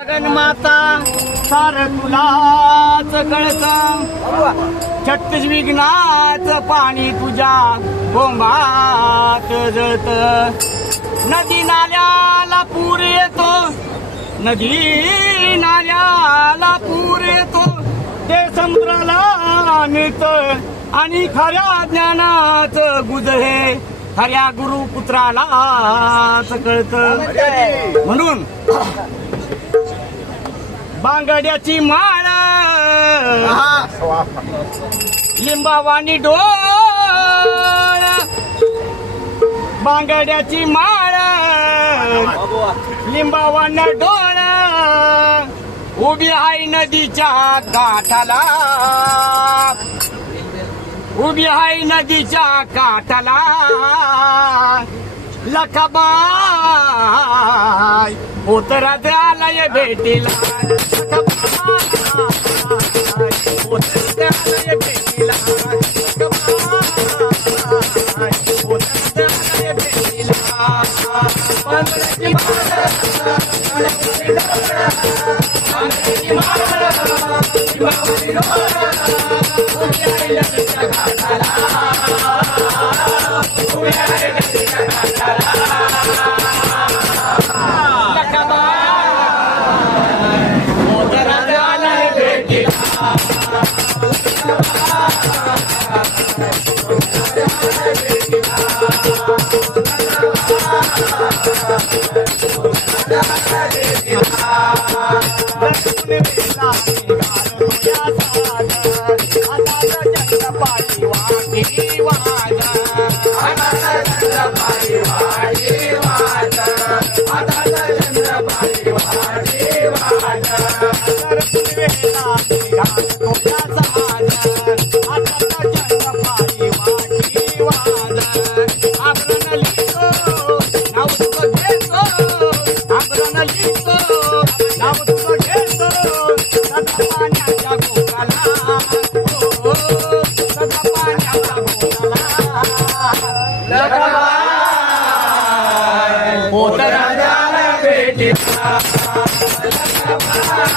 माता सार तुलाच कळत छत्तीस विघ्नाच पाणी तुझ्या बोंबात जळत. नदी नाल्याला पूर येतो. नदी नाल्याला पूर येतो. ते समुद्राला मिळत आणि खऱ्या ज्ञानाच गुज हे खऱ्या गुरुपुत्रालाच कळत. म्हणून बांगड्याची माळ. लिंबावानी डोळ. बांगड्याची माळ. लिंबावान डोळ. उभी आहे नदीच्या काठाला. उभी आहे नदीच्या काठाला. लखाबाई उतरात आलाय भेटीला लखाबाई, उतरात भेटीला लखाबाई, उतरात आलाय भेटीला. Yeah,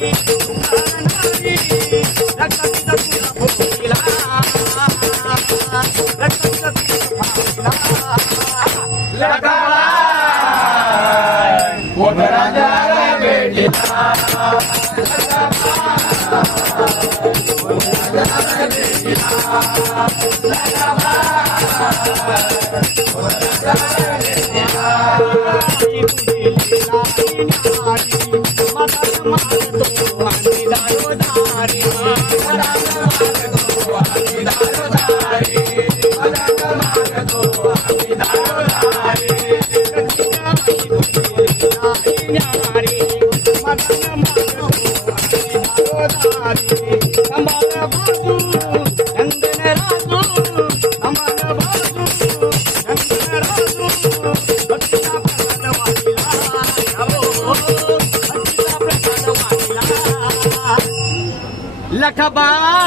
काळ्याची डोळं, पांढऱ्याची माळ, लिंबावरी डोळं, उभी आहे नदीच्या घाटाला, उभी आहे नदीच्या घाटाला.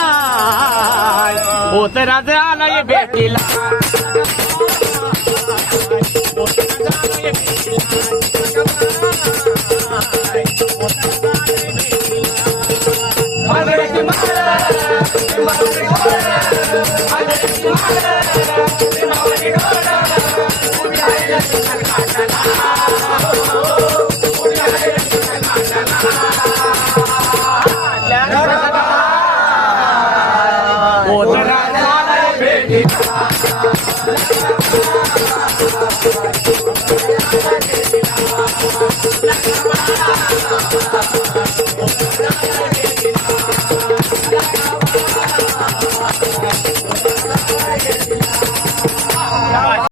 लखबाई होत राज आलाय भेटीला होत राज आलाय भेटीला